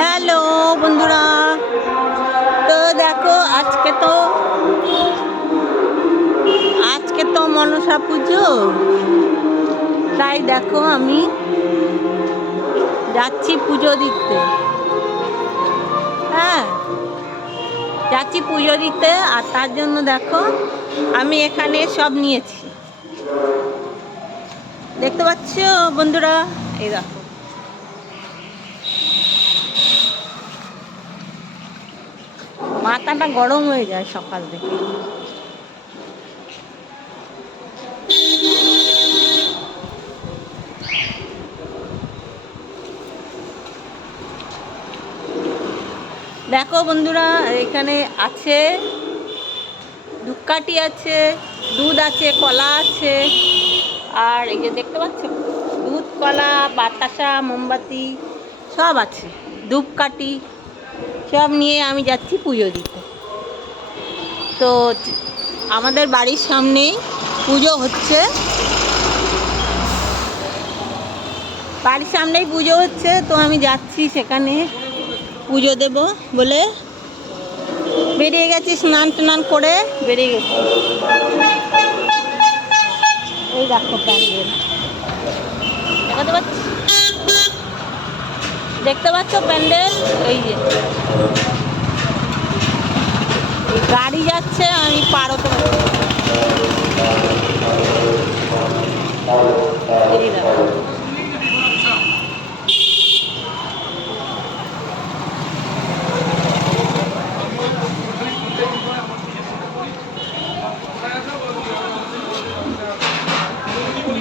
Hello বন্ধুরা, তো দেখো আজকে তো মনসা পুজো। তাই দেখো আমি যাচ্ছি পুজো দিতে। হ্যাঁ, যাচ্ছি পুজো দিতে। আর তার জন্য দেখো আমি এখানে সব নিয়েছি, দেখতে পাচ্ছ বন্ধুরা। এই দেখো, মাথাটা গরম হয়ে যায় সকাল থেকে। দেখো বন্ধুরা, এখানে আছে ধূপকাঠি আছে, দুধ আছে, কলা আছে। আর এই যে দেখতে পাচ্ছ, দুধ, কলা, বাতাসা, মোমবাতি সব আছে, ধূপকাঠি সব নিয়ে আমি যাচ্ছি পুজো দিতে। তো আমাদের বাড়ির সামনেই পুজো হচ্ছে, তো আমি যাচ্ছি সেখানে পুজো দেব বলে বেরিয়ে গেছি। স্নান টান করে বেরিয়ে গেছি। এই দেখো প্যান্ডেল, দেখতে পাচ্ছ প্যান্ডেল। এই যে গাড়ি যাচ্ছে, আমি পার হতে পারছি। এই দেখো,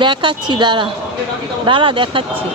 দেখাচ্ছি, দাঁড়া দেখাচ্ছি।